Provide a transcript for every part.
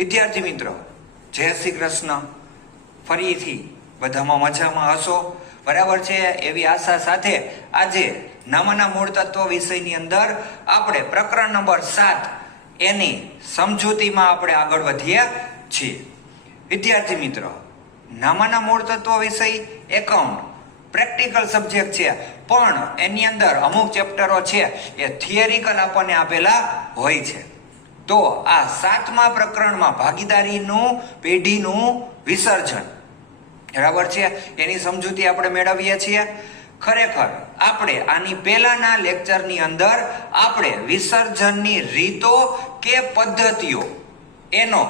વિદ્યાર્થી મિત્રો, જય શ્રી કૃષ્ણ. ફરીથી બધામાં મજામાં હશો, બરાબર છે? એવી આશા સાથે આજે નામાના મૂળ તત્વ વિષયની અંદર આપણે પ્રકરણ નંબર 7 એની સમજૂતીમાં આપણે આગળ વધીએ છીએ. વિદ્યાર્થી મિત્રો, નામાના મૂળ તત્વ વિષય એકાઉન્ટ પ્રેક્ટિકલ સબ્જેક્ટ છે, પણ એની અંદર અમુક ચેપ્ટરો છે એ થિયરિકલ આપણને આપેલા હોય છે. તો આ 7મા પ્રકરણમાં ભાગીદારીનું પેઢીનું વિસર્જન, બરાબર છે, એની સમજૂતી આપણે મેળવીએ છીએ. ખરેખર આપણે આની પહેલાના લેક્ચરની અંદર આપણે વિસર્જનની રીતો કે પદ્ધતિઓ એનો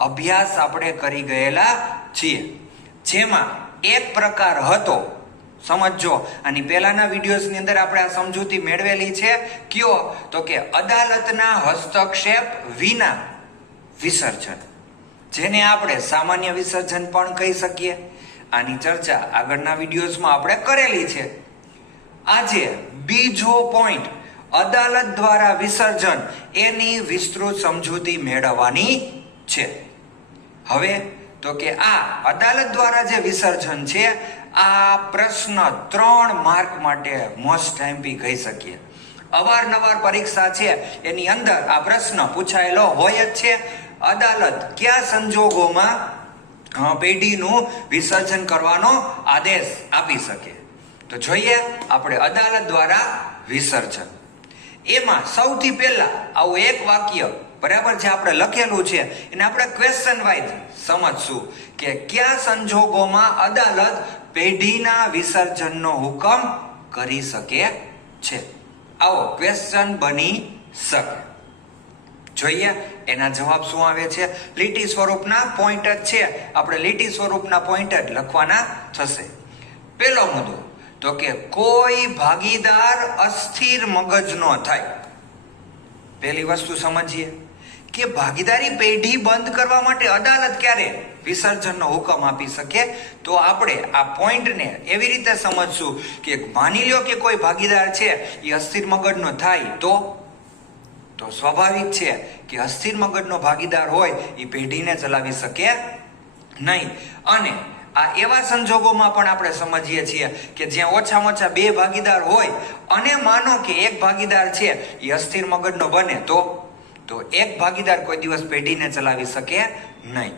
અભ્યાસ આપણે કરી ગયેલા છીએ, જેમાં એક પ્રકાર હતો, સમજો, આની પહેલાના વિડીયોઝની અંદર આપણે આ સમજૂતી મેળવેલી છે. કયો? તો કે અદાલતના હસ્તક્ષેપ વિના વિસર્જન, જેને આપણે સામાન્ય વિસર્જન પણ કહી શકીએ. આની ચર્ચા આગળના વિડીયોઝમાં આપણે કરેલી છે. આજે બીજો પોઈન્ટ, અદાલત દ્વારા વિસર્જન, એની વિસ્તૃત સમજૂતી મેળવવાની છે. હવે તો કે આ અદાલત દ્વારા જે વિસર્જન છે, આ પ્રશ્ન 3 માર્ક માટે મોસ્ટ એમપી કહી શકીએ. અવારનવાર પરીક્ષા છે એની અંદર આ પ્રશ્ન પૂછાયેલો હોય જ છે. અદાલત કયા સંજોગોમાં પેઢીનું વિસર્જન કરવાનો આદેશ આપી શકે? તો જોઈએ આપણે અદાલત દ્વારા વિસર્જન. એમાં સૌથી પહેલા આવું એક વાક્ય, બરાબર છે, આપણે લખેલું છે, એને આપણે ક્વેશ્ચન વાઇઝ સમજશું કે કયા સંજોગોમાં અદાલત પેઢીના વિસર્જનનો હુકમ કરી શકે છે. આવો ક્વેશ્ચન બની શકે. જોઈએ એના જવાબ શું આવે છે. લીટી સ્વરૂપના પોઈન્ટ જ છે, આપણે લીટી સ્વરૂપના પોઈન્ટ જ લખવાના થશે. પહેલો મુદ્દો તો કે કોઈ ભાગીદાર અસ્થિર મગજનો થાય. પહેલી વસ્તુ સમજીએ કે ભાગીદારી પેઢી બંધ કરવા માટે અદાલત ક્યારે વિસર્જનનો હુકમ આપી શકે? તો આપણે આ પોઈન્ટને એવી રીતે સમજશું કે માની લ્યો કે કોઈ ભાગીદાર છે એ અસ્થિર મગજનો થાય, તો સ્વાભાવિક છે કે અસ્થિર મગજનો ભાગીદાર હોય એ પેઢીને ચલાવી શકે નહીં. અને આ એવા સંજોગોમાં પણ આપણે સમજીએ છીએ કે જ્યાં ઓછામાં ઓછા 2 ભાગીદાર હોય અને માનો કે એક ભાગીદાર છે એ અસ્થિર મગજનો બને તો એક ભાગીદાર કોઈ દિવસ પેઢીને ચલાવી શકે નહીં,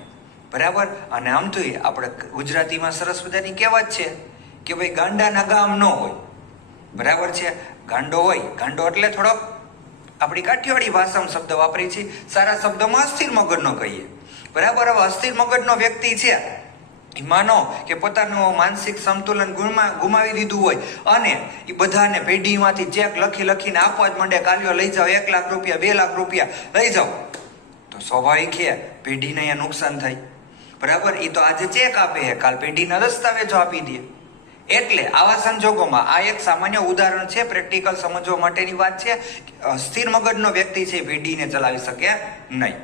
બરાબર. અને આમ તો આપણે ગુજરાતીમાં સરસ મજાની કહેવત છે કે ભાઈ ગાંડાના ગામ ન હોય, બરાબર છે. ગાંડો હોય, ગાંડો એટલે થોડોક આપણી કાઠિયાવાડી ભાષામાં શબ્દ વાપરી છે, સારા શબ્દોમાં અસ્થિર મગજનો કહીએ, બરાબર. હવે અસ્થિર મગજનો વ્યક્તિ છે, માનો કે પોતાનું માનસિક સંતુલન ગુમાવી દીધું હોય અને એ બધાને પેઢીમાંથી ચેક લખીને આપવા જ માંડે, કાલ્યો લઈ જાઓ, 1 લાખ રૂપિયા, 2 લાખ રૂપિયા લઈ જાઓ, તો સ્વાભાવિક છે પેઢીને અહીંયા નુકસાન થાય, બરાબર. એ તો આજે ચેક આપે, કાલ પેઢીના દસ્તાવેજો આપી દે. એટલે આવા સંજોગોમાં આ એક સામાન્ય ઉદાહરણ છે, પ્રેક્ટિકલ સમજવા માટેની વાત છે. સ્થિર મગજનો વ્યક્તિ છે પેઢીને ચલાવી શકે નહીં.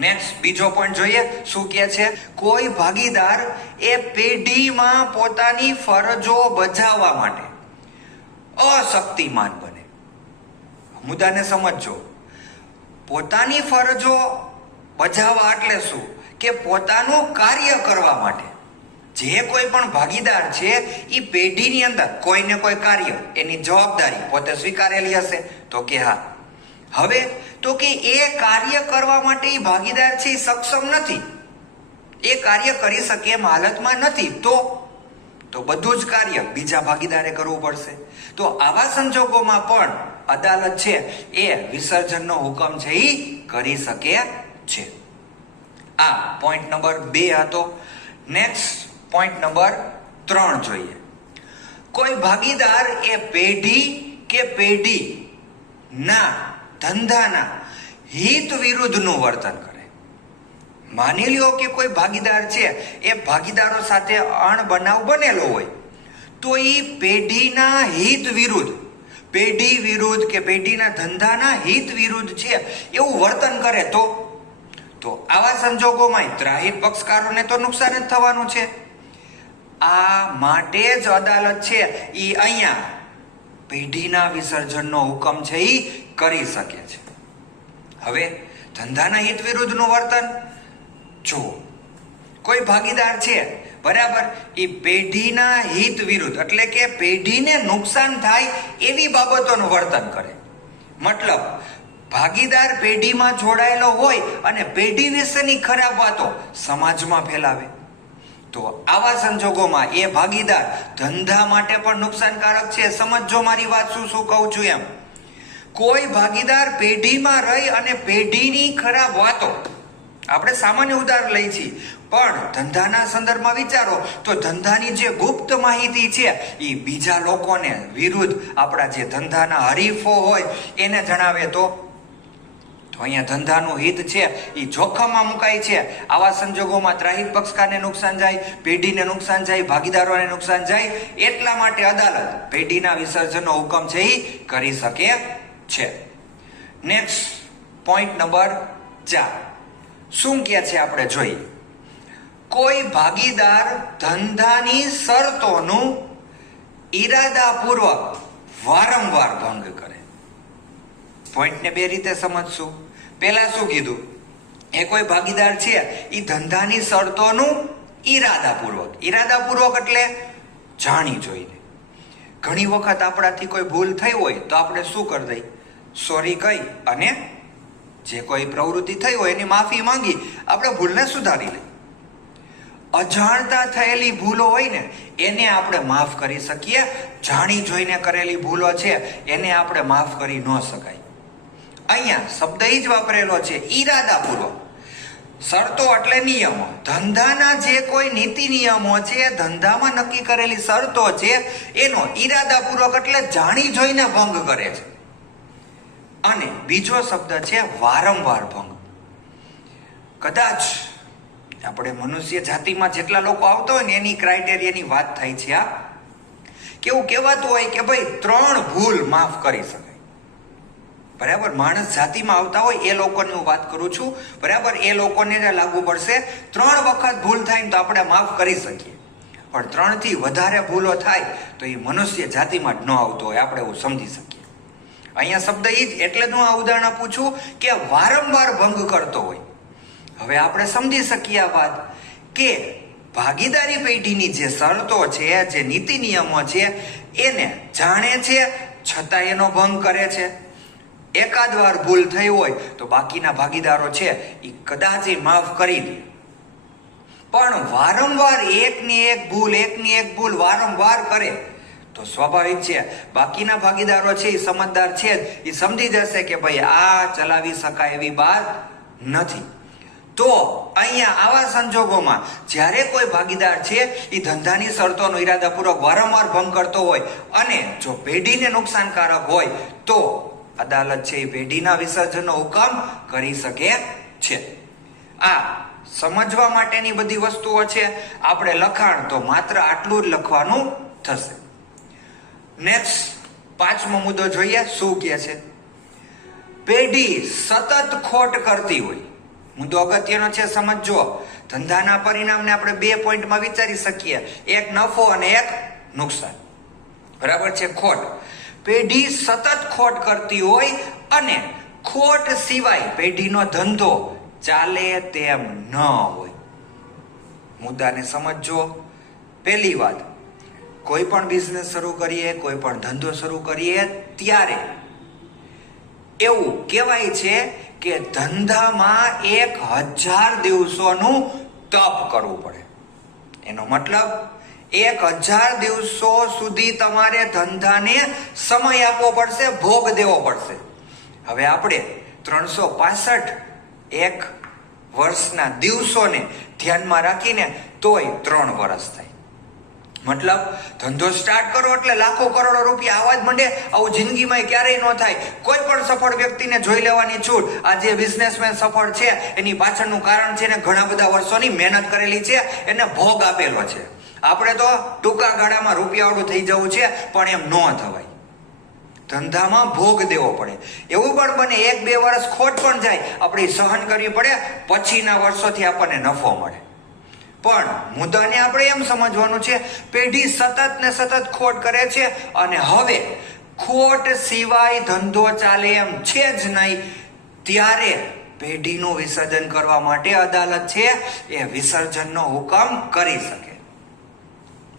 નેક્સ્ટ બીજો પોઈન્ટ જોઈએ શું કહે છે. કોઈ ભાગીદાર એ પેઢીમાં પોતાની ફરજો બજાવવા માટે અશક્તિમાન બને. મુદ્દાને સમજો. પોતાની ફરજો બજાવવા એટલે શું? કે પોતાનું કાર્ય કરવા માટે જે કોઈ પણ ભાગીદાર છે એ પેઢીની અંદર કોઈને કોઈ કાર્ય, એની જવાબદારી પોતે સ્વીકારેલી હશે, તો કે હા. હવે તો કે એ કાર્ય કરવા માટે એ ભાગીદાર છે એ સક્ષમ નથી, એ કાર્ય કરી શકે એમ હાલતમાં નથી, તો બધું જ કાર્ય બીજા ભાગીદારે કરવું પડશે. તો આવા સંજોગોમાં પણ અદાલત છે એ વિસર્જનનો હુકમ છે એ કરી શકે છે. આ પોઈન્ટ નંબર 2 હતો. નેક્સ્ટ પોઈન્ટ નંબર 3 જોઈએ. કોઈ ભાગીદાર એ પેઢી કે પેઢી ના ધંધાના હિત વિરુદ્ધનું વર્તન કરે. માની લ્યો કે કોઈ ભાગીદાર છે એ ભાગીદારો સાથે અણબનાવ બનેલો હોય, તો એ પેઢીના હિત વિરુદ્ધ, પેઢી વિરુદ્ધ કે પેઢીના ધંધાના હિત વિરુદ્ધ છે એવું વર્તન કરે તો આવા સંજોગોમાં ત્રાહિત પક્ષકારોને તો નુકસાન જ થવાનું છે. આ માટે જ અદાલત છે એ અહીંયા પેઢીના વિસર્જનનો હુકમ છે એ કરી શકે છે. હવે ધંધાના હિત વિરુદ્ધનું વર્તન. જો કોઈ ભાગીદાર છે, બરાબર, એ પેઢીના હિત વિરુદ્ધ એટલે કે પેઢીને નુકસાન થાય એવી બાબતોનું વર્તન કરે. મતલબ ભાગીદાર પેઢીમાં જોડાયેલો હોય અને પેઢી વિશેની ખરાબ વાતો સમાજમાં ફેલાવે, તો આવા સંજોગોમાં એ ભાગીદાર ધંધા માટે પણ નુકસાનકારક છે. સમજો મારી વાત શું કહું છું એમ. કોઈ ભાગીદાર પેઢીમાં રહી અને પેઢીની ખરાબ વાતો, આપણે સામાન્ય ઉદાહરણ લઈ છીએ, પણ ધંધાના સંદર્ભમાં વિચારો તો ધંધાની જે ગુપ્ત માહિતી છે એ બીજા લોકોને વિરુદ્ધ આપણા જે ધંધાના હરીફો હોય એને જણાવે તો અહીંયા ધંધાનું હિત છે એ જોખમમાં મુકાય છે. આવા સંજોગોમાં ત્રાહિત પક્ષકારને નુકસાન જાય, પેઢીને નુકસાન જાય, ભાગીદારોને નુકસાન જાય. એટલા માટે અદાલત પેઢીના વિસર્જનનો હુકમ છે એ કરી શકે છે. નેક્સ્ટ પોઈન્ટ નંબર 4 શું કહે છે આપણે જોઈએ. કોઈ ભાગીદાર ધંધાની શરતોનું ઈરાદાપૂર્વક વારંવાર ભંગ કરે. પોઈન્ટને બે રીતે સમજશું. પહેલા શું કીધું? એ કોઈ ભાગીદાર છે એ ધંધાની શરતોનું ઈરાદાપૂર્વક એટલે જાણી જોઈને. ઘણી વખત આપણાથી કોઈ ભૂલ થઈ હોય તો આપણે શું કરી દઈએ? સોરી કહી અને જે કોઈ પ્રવૃત્તિ થઈ હોય એની માફી માંગી આપણે ભૂલને સુધારી લઈએ. અજાણતા થયેલી ભૂલો હોય ને એને આપણે માફ કરી શકીએ. જાણી જોઈને કરેલી ભૂલો છે એને આપણે માફ કરી ન શકાય. અહીંયા શબ્દ જ વાપરેલો છે, ઈરાદાપૂર્વક. શરતો એટલે નિયમો. ધંધાના જે કોઈ નીતિ નિયમો છે, ધંધામાં નક્કી કરેલી શરતો છે, એનો ઈરાદાપૂર્વક એટલે જાણી જોઈને ભંગ કરે છે. અને બીજો શબ્દ છે વારંવાર ભંગ. કદાચ આપણે મનુષ્ય જાતિમાં જેટલા લોકો આવતા હોય ને એની ક્રાઇટેરિયાની વાત થાય છે. આ કેવું કહેવાતું હોય કે ભાઈ 3 ભૂલ માફ કરી શકાય. બરાબર, માણસ જાતિમાં આવતા હોય એ લોકોની હું વાત કરું છું. બરાબર, એ લોકોને લાગુ પડશે 3 વખત ભૂલ થાય ને તો આપણે માફ કરી શકીએ, પણ 3 થી વધારે ભૂલો થાય તો એ મનુષ્ય જાતિમાં જ ન આવતો હોય, આપણે એવું સમજી શકીએ. અહીંયા શબ્દ એ જ એટલે જ હું આ ઉદાહરણ આપું છું કે વારંવાર ભંગ કરતો હોય. હવે આપણે સમજી શકીએ આ વાત કે ભાગીદારી પેઢીની જે શરતો છે, જે નીતિ નિયમો છે, એને જાણે છે છતાં એનો ભંગ કરે છે. એકાદ વાર ભૂલ થઈ હોય તો બાકીના ભાગીદારો છે એ કદાચ માફ કરી દે, પણ વારંવાર એકની એક ભૂલ વારંવાર કરે તો સ્વાભાવિક છે બાકીના ભાગીદારો છે એ સમજદાર છે, એ સમજી જશે કે ભાઈ આ ચલાવી શકાય એવી વાત નથી. તો અહીંયા આવા સંજોગોમાં જ્યારે કોઈ ભાગીદાર છે એ ધંધાની શરતોનો ઈરાદાપૂર્વક વારંવાર ભંગ કરતો હોય અને જો પેઢીને નુકસાનકારક હોય તો અદાલત છે એ પેઢીના વિસર્જનનો હુકમ કરી શકે છે. આ સમજવા માટેની બધી વસ્તુઓ છે. આપણે લખાણ તો માત્ર આટલું જ લખવાનું થશે. નેક્સ્ટ 5મો મુદ્દો જોઈએ. શું કહે છે? પેઢી સતત ખોટ કરતી હોય. મુદ્દો અગત્યનો છે, સમજો. ધંધાના પરિણામને આપણે 2 પોઈન્ટમાં વિચારી શકીએ, એક નફો અને એક નુકસાન. બરાબર છે? ખોટ. પેઢી સતત ખોટ કરતી હોય અને ખોટ સિવાય પેઢીનો ધંધો ચાલે તેમ ન હોય. મુદ્દાને સમજો. પહેલી વાત, કોઈ પણ બિઝનેસ શરૂ કરીએ, કોઈ પણ ધંધો શરૂ કરીએ ત્યારે એવું કહેવાય છે કે ધંધામાં 1000 દિવસોનું તપ કરવું પડે. એનો મતલબ 1000 દિવસો સુધી તમારે ધંધાને સમય આપવો પડશે, ભોગ દેવો પડશે. હવે આપણે 365 એક વર્ષના દિવસોને ધ્યાનમાં રાખીને તોય 3 વર્ષ થાય. મતલબ ધંધો સ્ટાર્ટ કરો એટલે લાખો કરોડો રૂપિયા આવવા જ માંડે. આવું જિંદગીમાં ક્યારેય ન થાય. કોઈ પણ સફળ વ્યક્તિને જોઈ લેવાની છૂટ. આ જે બિઝનેસમેન સફળ છે એની પાછળનું કારણ છે ને ઘણા બધા વર્ષોની મહેનત કરેલી છે, એને ભોગ આપેલો છે. આપણે તો ટૂંકા ગાળામાં રૂપિયાવાળું થઈ જવું છે, પણ એમ ન થવાય. ધંધામાં ભોગ દેવો પડે. એવું પણ બને 1-2 વર્ષ ખોટ પણ જાય, આપણે સહન કરવી પડે, પછીના વર્ષોથી આપણને નફો મળે. પણ મુદ્દાને આપણે એમ સમજવાનું છે, પેઢી સતત ને સતત ખોટ કરે છે અને હવે ખોટ સિવાય ધંધો ચાલે એમ છે જ નહીં, ત્યારે પેઢીનું વિસર્જન કરવા માટે અદાલત છે એ વિસર્જનનો હુકમ કરી શકે.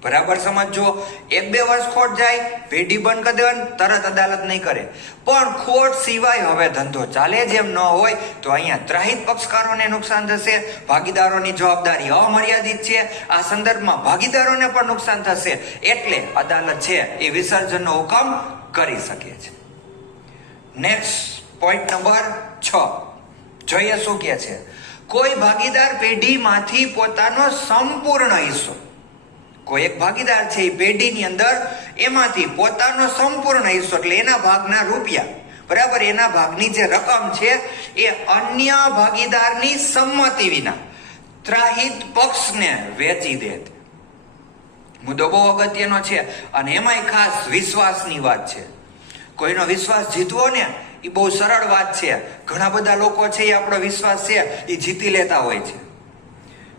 બરાબર સમજો. 1-2 વર્ષ ખોટ જાય, પેઢી બંધ કરી દેવાની, તરત અદાલત નહીં કરે. પણ ખોટ સિવાય હવે ધંધો ચાલે જેમ ન હોય તો અહીંયા ત્રાહિત પક્ષકારોને નુકસાન થશે. ભાગીદારોની જવાબદારી અમર્યાદિત છે. આ સંદર્ભમાં ભાગીદારોને પણ નુકસાન થશે. એટલે અદાલત છે એ વિસર્જનનો હુકમ કરી શકે છે. નેક્સ્ટ પોઈન્ટ નંબર 6 જોઈએ શું કહે છે. કોઈ ભાગીદાર પેઢીમાંથી પોતાનો સંપૂર્ણ હિસ્સો, કોઈ એક ભાગીદાર છે એ પેઢીની અંદર એમાંથી પોતાનો સંપૂર્ણ હિસ્સો એટલે એના ભાગના રૂપિયા, બરાબર, એના ભાગની જે રકમ છે એ અન્ય ભાગીદારની સંમતિ વિના ત્રાહિત પક્ષને વેચી દે. મુદ્દો બહુ અગત્યનો છે અને એમાંય ખાસ વિશ્વાસની વાત છે. કોઈનો વિશ્વાસ જીતવો ને એ બહુ સરળ વાત છે. ઘણા બધા લોકો છે એ આપણો વિશ્વાસ છે એ જીતી લેતા હોય છે.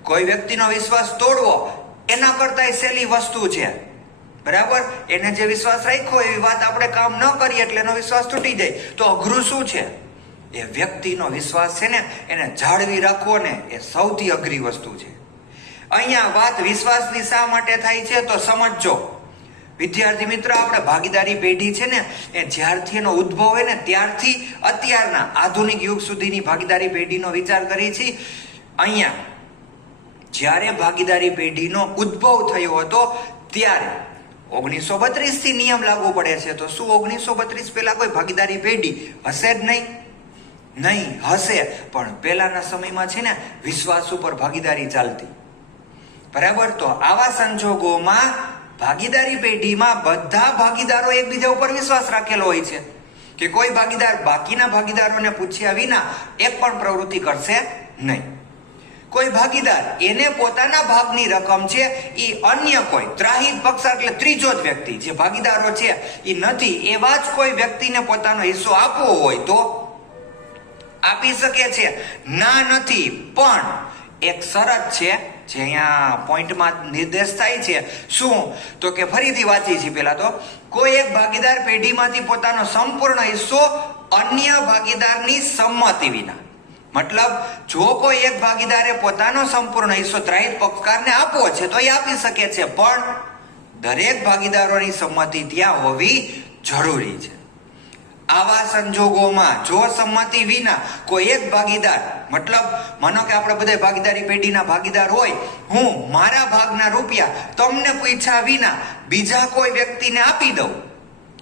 કોઈ વ્યક્તિનો વિશ્વાસ તોડવો એના કરતા સહેલી વસ્તુ છે, બરાબર. એને જે વિશ્વાસ રાખ્યો એવી વાત આપણે કામ ન કરીએ એટલે એનો વિશ્વાસ તૂટી જાય. તો અઘરું શું છે? એ વ્યક્તિનો વિશ્વાસ છે ને એને જાળવી રાખવો ને એ સૌથી અઘરી વસ્તુ છે. અહીંયા વાત વિશ્વાસની શા માટે થાય છે તો સમજજો. વિદ્યાર્થી મિત્ર, આપણે ભાગીદારી પેઢી છે ને એ જ્યારથી એનો ઉદ્ભવ હોય ને ત્યારથી અત્યારના આધુનિક યુગ સુધીની ભાગીદારી પેઢીનો વિચાર કરી છે. અહીંયા જ્યારે ભાગીદારી પેઢીનો ઉદ્ભવ થયો હતો ત્યારે 1932 થી નિયમ લાગુ પડે છે. તો શું 1932 પહેલા કોઈ ભાગીદારી પેઢી હશે જ નહીં? નહીં હશે, પણ પહેલાના સમયમાં છે ને વિશ્વાસ ઉપર ભાગીદારી ચાલતી, બરાબર. તો આવા સંજોગોમાં ભાગીદારી પેઢીમાં બધા ભાગીદારો એકબીજા ઉપર વિશ્વાસ રાખેલો હોય છે કે કોઈ ભાગીદાર બાકીના ભાગીદારોને પૂછ્યા વિના એક પણ પ્રવૃત્તિ કરશે નહીં. કોઈ ભાગીદાર એને પોતાના ભાગની રકમ છે એ અન્ય કોઈ ત્રાહિત પક્ષ એટલે ત્રીજો જ વ્યક્તિ જે ભાગીદારો છે એ નથી એવા જ કોઈ વ્યક્તિને પોતાનો હિસ્સો આપવો હોય તો આપી શકે છે. ના નથી, પણ એક શરત છે જે અહીંયા પોઈન્ટમાં નિર્દેશ થાય છે. શું તો કે ફરીથી વાંચી છે પહેલા તો, કોઈ એક ભાગીદાર પેઢીમાંથી પોતાનો સંપૂર્ણ હિસ્સો અન્ય ભાગીદારની સંમતિ વિના, મતલબ જો કોઈ એક ભાગીદારે પોતાનો સંપૂર્ણ હિસ્સો ત્રાહિત પક્ષકારને આપવો છે તો એ આપી શકે છે, પણ દરેક ભાગીદારોની સંમતિ ત્યાં હોવી જરૂરી છે. આવા સંજોગોમાં જો સંમતિ વિના કોઈ એક ભાગીદાર, મતલબ માનો કે આપણે બધા ભાગીદારી પેઢીના ભાગીદાર હોય, હું મારા ભાગના રૂપિયા તમને પૂછ્યા વિના બીજા કોઈ વ્યક્તિને આપી દઉં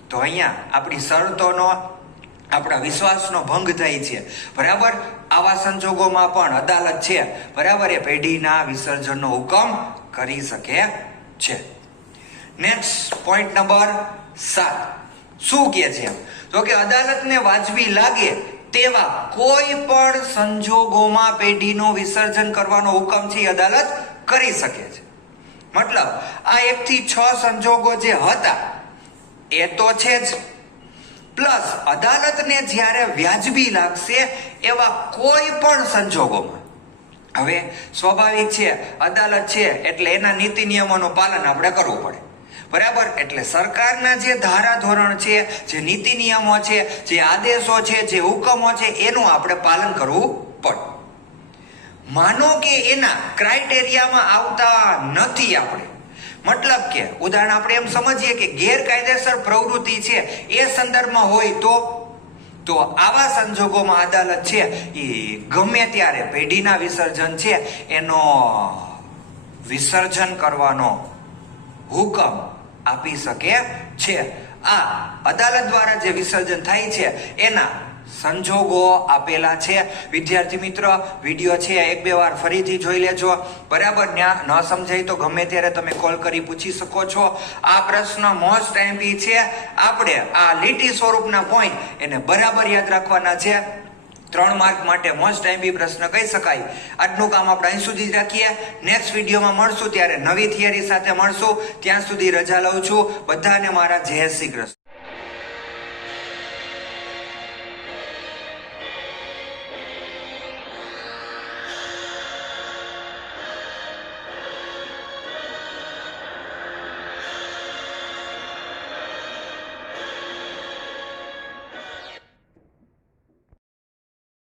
તો અહીંયા આપણી શરતોનો, આપણા વિશ્વાસનો ભંગ થાય છે, બરાબર. આવા સંજોગોમાં પણ અદાલત છે, બરાબર, એ પેઢીના વિસર્જનનો હુકમ કરી શકે છે. નેક્સ્ટ પોઈન્ટ નંબર 7 શું કહે છે તો કે અદાલતને વાજબી લાગે તેવા કોઈ પણ સંજોગોમાં પેઢીનું વિસર્જન કરવાનો હુકમ છે અદાલત કરી શકે છે. મતલબ આ 1 થી 6 સંજોગો જે હતા એ તો છે જ, પ્લસ અદાલતને જ્યારે વ્યાજબી લાગશે એવા કોઈ પણ સંજોગોમાં, હવે સ્વાભાવિક છે અદાલત છે એટલે એના નીતિ નિયમોનું પાલન આપણે કરવું પડે, બરાબર. એટલે સરકારના જે ધારા ધોરણ છે, જે નીતિ નિયમો છે, જે આદેશો છે, જે હુકમો છે એનું આપણે પાલન કરવું પડે. માનો કે એના ક્રાઇટેરિયામાં આવતા નથી આપણે, મતલબ કે ઉદાહરણ આપણે એમ સમજીએ કે ગેરકાયદેસર પ્રવૃત્તિ છે એ સંદર્ભમાં હોય તો આવા સંજોગોમાં અદાલત છે એ ગમે ત્યારે પેઢીના વિસર્જન છે એનો વિસર્જન કરવાનો હુકમ આપી શકે છે. આ અદાલત દ્વારા જે વિસર્જન થાય છે એના સંજોગો આપેલા છે. વિદ્યાર્થી મિત્ર, વિડીયો છે 1-2 વાર ફરીથી જોઈ લેજો, બરાબર. ત્યાં ન સમજાય તો ગમે ત્યારે તમે કોલ કરી પૂછી શકો છો. આ પ્રશ્ન મોસ્ટ એમપી છે. આપણે આ લીટી સ્વરૂપના પોઈન્ટ એને બરાબર યાદ રાખવાના છે. 3 માર્ક માટે મોસ્ટ એમપી પ્રશ્ન કહી શકાય. આજનું કામ આપણે અહીં સુધી જ રાખીએ. નેક્સ્ટ વિડીયોમાં મળશું ત્યારે નવી થિયરી સાથે મળશું. ત્યાં સુધી રજા લઉં છું. બધાને મારા જય શ્રી કૃષ્ણ.